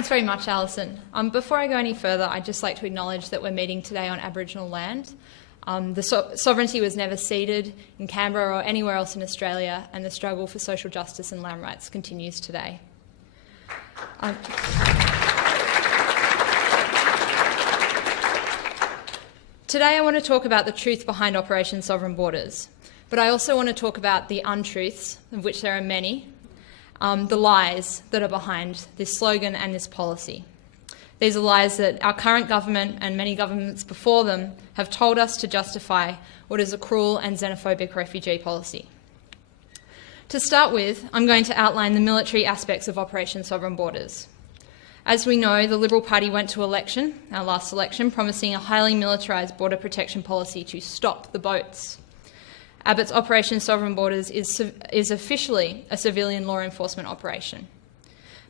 Thanks very much, Alison. Before I go any further, I'd just like to acknowledge that we're meeting today on Aboriginal land. The sovereignty was never ceded in Canberra or anywhere else in Australia, and the struggle for social justice and land rights continues today. Today I want to talk about the truth behind Operation Sovereign Borders, but I also want to talk about the untruths, of which there are many, the lies that are behind this slogan and this policy. These are lies that our current government and many governments before them have told us to justify what is a cruel and xenophobic refugee policy. To start with, I'm going to outline the military aspects of Operation Sovereign Borders. As we know, the Liberal Party went to election, our last election, promising a highly militarised border protection policy to stop the boats. Abbott's Operation Sovereign Borders is officially a civilian law enforcement operation.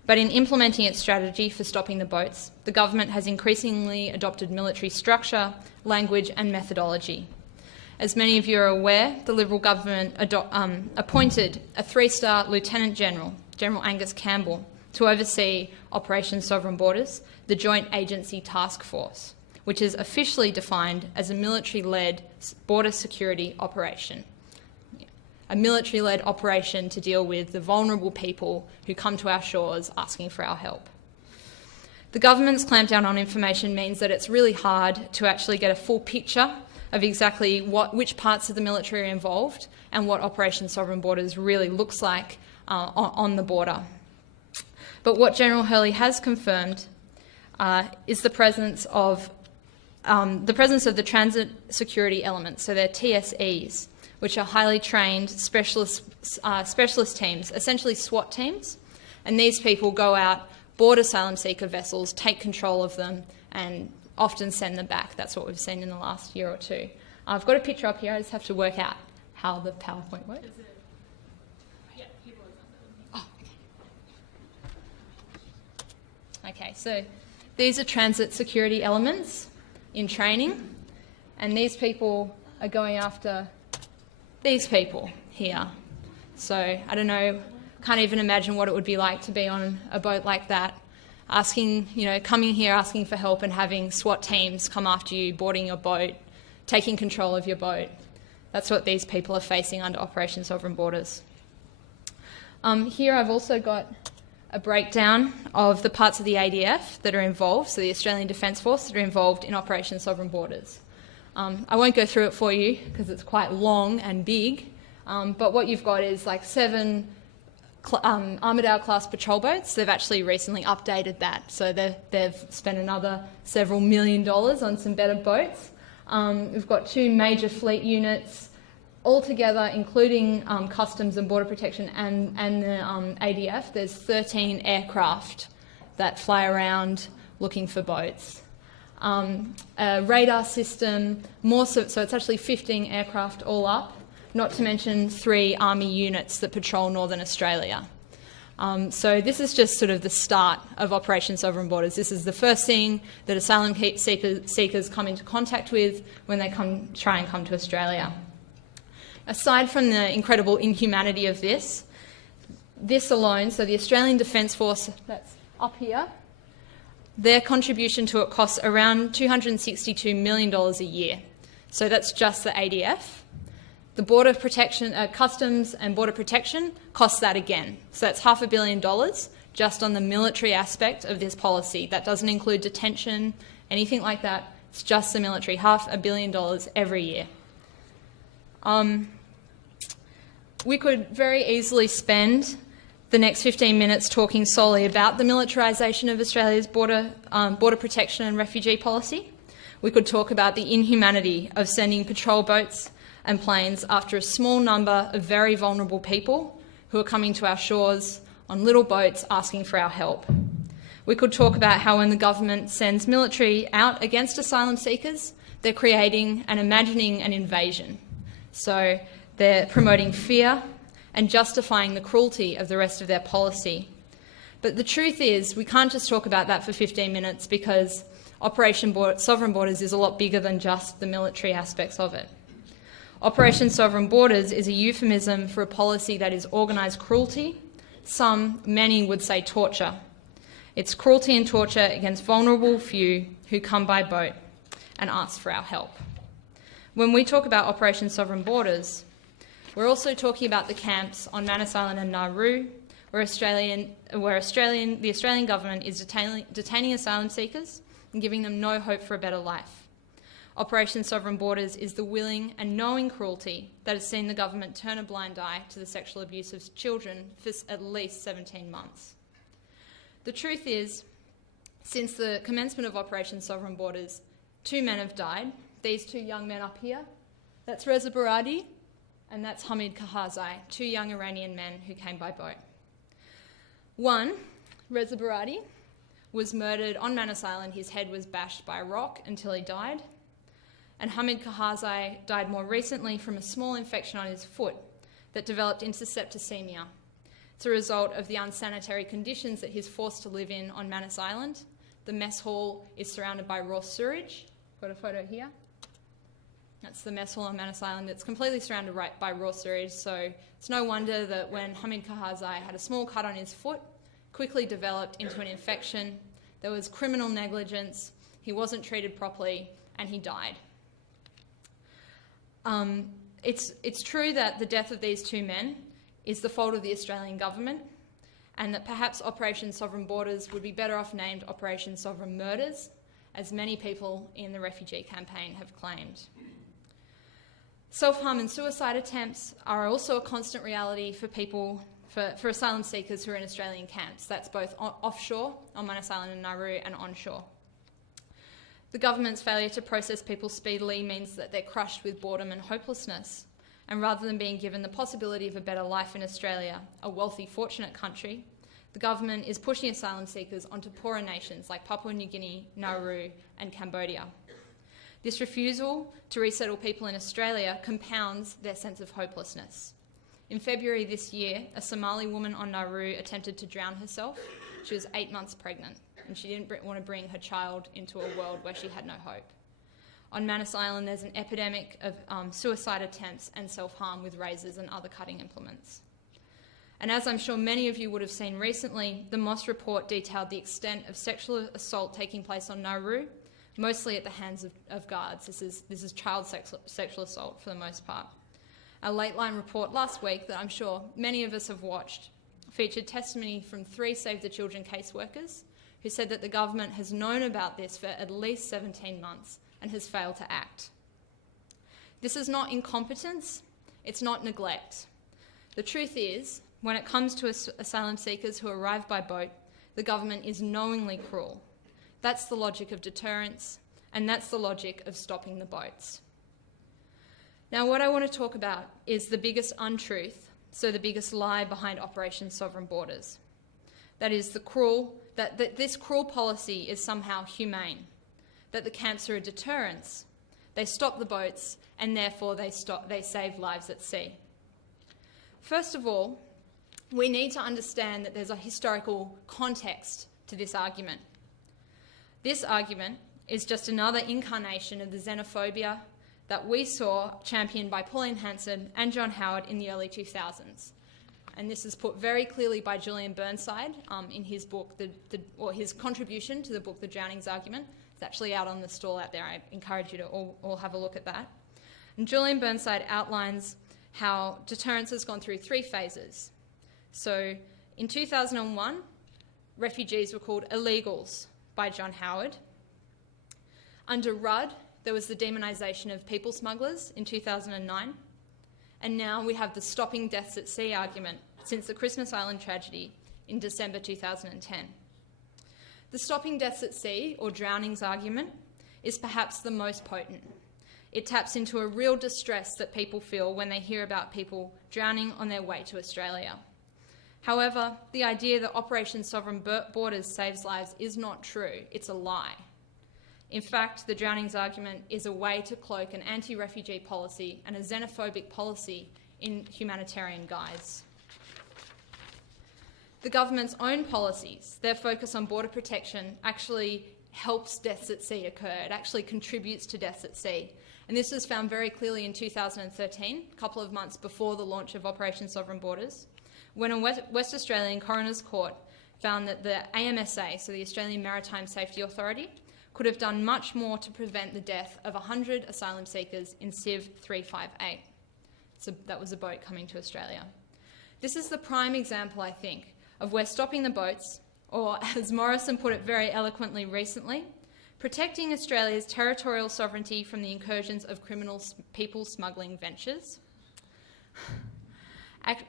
But in implementing its strategy for stopping the boats, the government has increasingly adopted military structure, language and methodology. As many of you are aware, the Liberal government appointed a 3-star Lieutenant General, General Angus Campbell, to oversee Operation Sovereign Borders, the Joint Agency Task Force, which is officially defined as a military-led border security operation. A military-led operation to deal with the vulnerable people who come to our shores asking for our help. The government's clampdown on information means that it's really hard to actually get a full picture of exactly which parts of the military are involved and what Operation Sovereign Borders really looks like on the border. But what General Hurley has confirmed is the presence of the transit security elements, so they're TSEs, which are highly trained specialist teams, essentially SWAT teams. And these people go out, board asylum seeker vessels, take control of them, and often send them back. That's what we've seen in the last year or two. I've got a picture up here. I just have to work out how the PowerPoint works. Oh, okay, so these are transit security elements in training, and these people are going after these people here. So I don't know, can't even imagine what it would be like to be on a boat like that, coming here asking for help and having SWAT teams come after you, boarding your boat, taking control of your boat. That's what these people are facing under Operation Sovereign Borders. Here I've also got a breakdown of the parts of the ADF that are involved, so the Australian Defence Force that are involved in Operation Sovereign Borders. I won't go through it for you because it's quite long and big, but what you've got is like 7 Armidale-class patrol boats. They've actually recently updated that, so they've spent another several $1 million on some better boats. We've got 2 major fleet units, altogether, including Customs and Border Protection and the ADF, there's 13 aircraft that fly around looking for boats. A radar system, so it's actually 15 aircraft all up, not to mention 3 army units that patrol Northern Australia. So this is just sort of the start of Operation Sovereign Borders. This is the first thing that asylum seekers come into contact with when they try and come to Australia. Aside from the incredible inhumanity of this alone, so the Australian Defence Force that's up here, their contribution to it costs around $262 million a year. So that's just the ADF. The Border Protection, Customs and Border Protection costs that again. So that's $500 million just on the military aspect of this policy. That doesn't include detention, anything like that. It's just the military, $500 million every year. We could very easily spend the next 15 minutes talking solely about the militarisation of Australia's border protection and refugee policy. We could talk about the inhumanity of sending patrol boats and planes after a small number of very vulnerable people who are coming to our shores on little boats asking for our help. We could talk about how when the government sends military out against asylum seekers, they're creating and imagining an invasion. So they're promoting fear and justifying the cruelty of the rest of their policy. But the truth is, we can't just talk about that for 15 minutes because Operation Sovereign Borders is a lot bigger than just the military aspects of it. Operation Sovereign Borders is a euphemism for a policy that is organised cruelty, many would say torture. It's cruelty and torture against vulnerable few who come by boat and ask for our help. When we talk about Operation Sovereign Borders, we're also talking about the camps on Manus Island and Nauru, where the Australian government is detaining asylum seekers and giving them no hope for a better life. Operation Sovereign Borders is the willing and knowing cruelty that has seen the government turn a blind eye to the sexual abuse of children for at least 17 months. The truth is, since the commencement of Operation Sovereign Borders, 2 men have died. These 2 young men up here, that's Reza Baradi and that's Hamid Kahazai, 2 young Iranian men who came by boat. One, Reza Baradi, was murdered on Manus Island. His head was bashed by a rock until he died. And Hamid Kahazai died more recently from a small infection on his foot that developed into septicemia. It's a result of the unsanitary conditions that he's forced to live in on Manus Island. The mess hall is surrounded by raw sewage. Got a photo here. That's the mess hall on Manus Island. It's completely surrounded by raw sewage, so it's no wonder that when Hamid Kahazai had a small cut on his foot, quickly developed into an infection, there was criminal negligence, he wasn't treated properly, and he died. It's true that the death of these 2 men is the fault of the Australian government, and that perhaps Operation Sovereign Borders would be better off named Operation Sovereign Murders, as many people in the refugee campaign have claimed. Self-harm and suicide attempts are also a constant reality for people, for asylum seekers who are in Australian camps. That's both offshore, on Manus Island and Nauru, and onshore. The government's failure to process people speedily means that they're crushed with boredom and hopelessness. And rather than being given the possibility of a better life in Australia, a wealthy, fortunate country, the government is pushing asylum seekers onto poorer nations like Papua New Guinea, Nauru, and Cambodia. This refusal to resettle people in Australia compounds their sense of hopelessness. In February this year, a Somali woman on Nauru attempted to drown herself. She was 8 months pregnant, and she didn't want to bring her child into a world where she had no hope. On Manus Island, there's an epidemic of suicide attempts and self-harm with razors and other cutting implements. And as I'm sure many of you would have seen recently, the Moss report detailed the extent of sexual assault taking place on Nauru, mostly at the hands of guards. This is child sexual assault for the most part. A Lateline report last week that I'm sure many of us have watched featured testimony from 3 Save the Children caseworkers who said that the government has known about this for at least 17 months and has failed to act. This is not incompetence, it's not neglect. The truth is, when it comes to asylum seekers who arrive by boat, the government is knowingly cruel. That's the logic of deterrence, and that's the logic of stopping the boats. Now, what I want to talk about is the biggest untruth, so the biggest lie behind Operation Sovereign Borders. That is that this cruel policy is somehow humane, that the camps are a deterrence. They stop the boats, and therefore they save lives at sea. First of all, we need to understand that there's a historical context to this argument. This argument is just another incarnation of the xenophobia that we saw championed by Pauline Hanson and John Howard in the early 2000s. And this is put very clearly by Julian Burnside in his book, or his contribution to the book, The Drownings Argument. It's actually out on the stall out there. I encourage you to all have a look at that. And Julian Burnside outlines how deterrence has gone through 3 phases. So in 2001, refugees were called illegals by John Howard. Under Rudd, there was the demonisation of people smugglers in 2009. And now we have the stopping deaths at sea argument since the Christmas Island tragedy in December 2010. The stopping deaths at sea, or drownings argument, is perhaps the most potent. It taps into a real distress that people feel when they hear about people drowning on their way to Australia. However, the idea that Operation Sovereign Borders saves lives is not true. It's a lie. In fact, the drownings argument is a way to cloak an anti-refugee policy and a xenophobic policy in humanitarian guise. The government's own policies, their focus on border protection, actually helps deaths at sea occur. It actually contributes to deaths at sea. And this was found very clearly in 2013, a couple of months before the launch of Operation Sovereign Borders, when a West Australian coroner's court found that the AMSA, so the Australian Maritime Safety Authority, could have done much more to prevent the death of 100 asylum seekers in Civ 358. So that was a boat coming to Australia. This is the prime example, I think, of where stopping the boats, or as Morrison put it very eloquently recently, protecting Australia's territorial sovereignty from the incursions of criminal people smuggling ventures.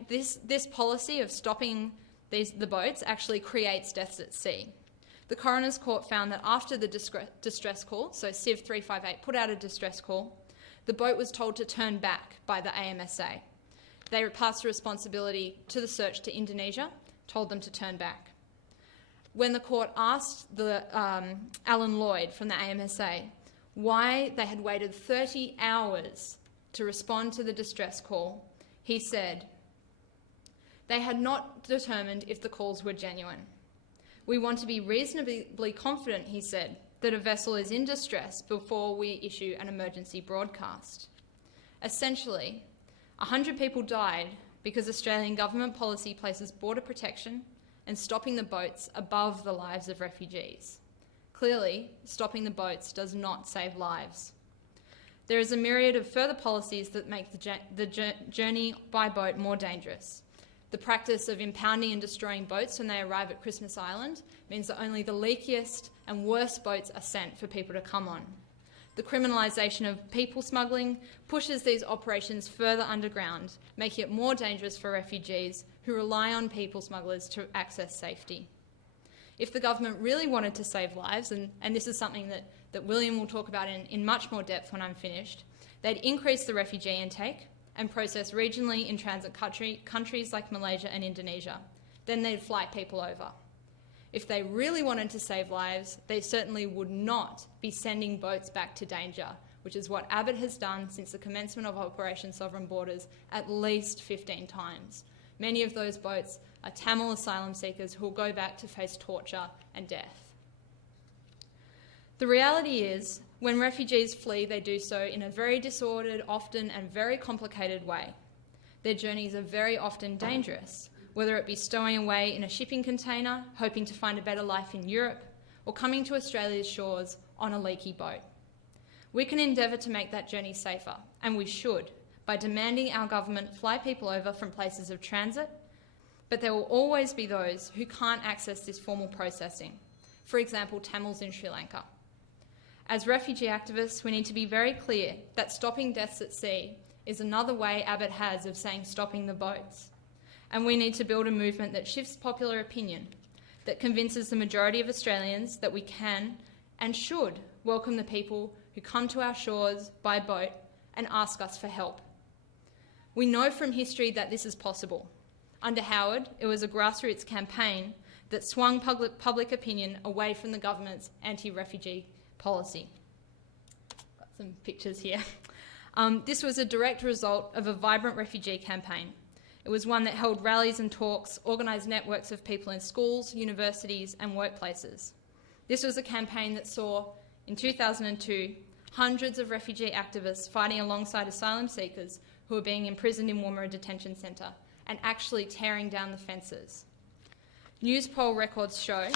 This policy of stopping the boats actually creates deaths at sea. The Coroner's Court found that after the distress call, so Civ 358 put out a distress call, the boat was told to turn back by the AMSA. They passed the responsibility to the search to Indonesia, told them to turn back. When the court asked Alan Lloyd from the AMSA why they had waited 30 hours to respond to the distress call, he said, "They had not determined if the calls were genuine. We want to be reasonably confident," he said, "that a vessel is in distress before we issue an emergency broadcast." Essentially, 100 people died because Australian government policy places border protection and stopping the boats above the lives of refugees. Clearly, stopping the boats does not save lives. There is a myriad of further policies that make the journey by boat more dangerous. The practice of impounding and destroying boats when they arrive at Christmas Island means that only the leakiest and worst boats are sent for people to come on. The criminalisation of people smuggling pushes these operations further underground, making it more dangerous for refugees who rely on people smugglers to access safety. If the government really wanted to save lives, and this is something that William will talk about in much more depth when I'm finished, they'd increase the refugee intake and process regionally in transit countries like Malaysia and Indonesia. Then they'd fly people over. If they really wanted to save lives, they certainly would not be sending boats back to danger, which is what Abbott has done since the commencement of Operation Sovereign Borders at least 15 times. Many of those boats are Tamil asylum seekers who will go back to face torture and death. The reality is, when refugees flee, they do so in a very disordered, often and very complicated way. Their journeys are very often dangerous, whether it be stowing away in a shipping container, hoping to find a better life in Europe, or coming to Australia's shores on a leaky boat. We can endeavour to make that journey safer, and we should, by demanding our government fly people over from places of transit, but there will always be those who can't access this formal processing, for example, Tamils in Sri Lanka. As refugee activists, we need to be very clear that stopping deaths at sea is another way Abbott has of saying stopping the boats. And we need to build a movement that shifts popular opinion, that convinces the majority of Australians that we can and should welcome the people who come to our shores by boat and ask us for help. We know from history that this is possible. Under Howard, it was a grassroots campaign that swung public opinion away from the government's anti-refugee policy. Got some pictures here. This was a direct result of a vibrant refugee campaign. It was one that held rallies and talks, organised networks of people in schools, universities and workplaces. This was a campaign that saw, in 2002, hundreds of refugee activists fighting alongside asylum seekers who were being imprisoned in Woomera Detention Centre and actually tearing down the fences. News poll records show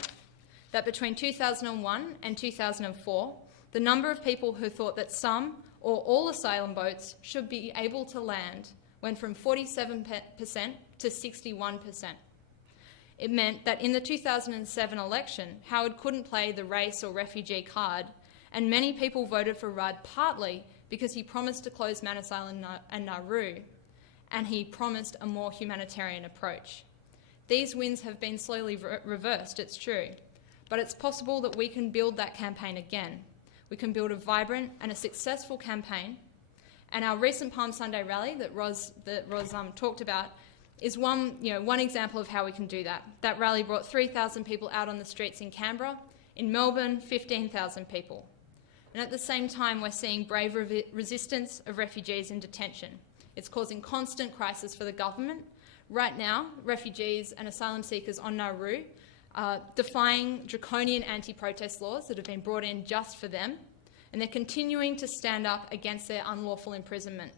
that between 2001 and 2004, the number of people who thought that some or all asylum boats should be able to land went from 47% to 61%. It meant that in the 2007 election, Howard couldn't play the race or refugee card, and many people voted for Rudd partly because he promised to close Manus Island and Nauru, and he promised a more humanitarian approach. These wins have been slowly reversed, it's true, but it's possible that we can build that campaign again. We can build a vibrant and a successful campaign, and our recent Palm Sunday rally that Ros talked about is one example of how we can do that. That rally brought 3,000 people out on the streets in Canberra. In Melbourne, 15,000 people. And at the same time, we're seeing brave resistance of refugees in detention. It's causing constant crisis for the government. Right now, refugees and asylum seekers on Nauru are defying draconian anti-protest laws that have been brought in just for them, and they're continuing to stand up against their unlawful imprisonment.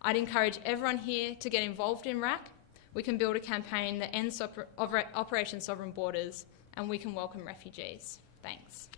I'd encourage everyone here to get involved in RAC. We can build a campaign that ends Operation Sovereign Borders, and we can welcome refugees. Thanks.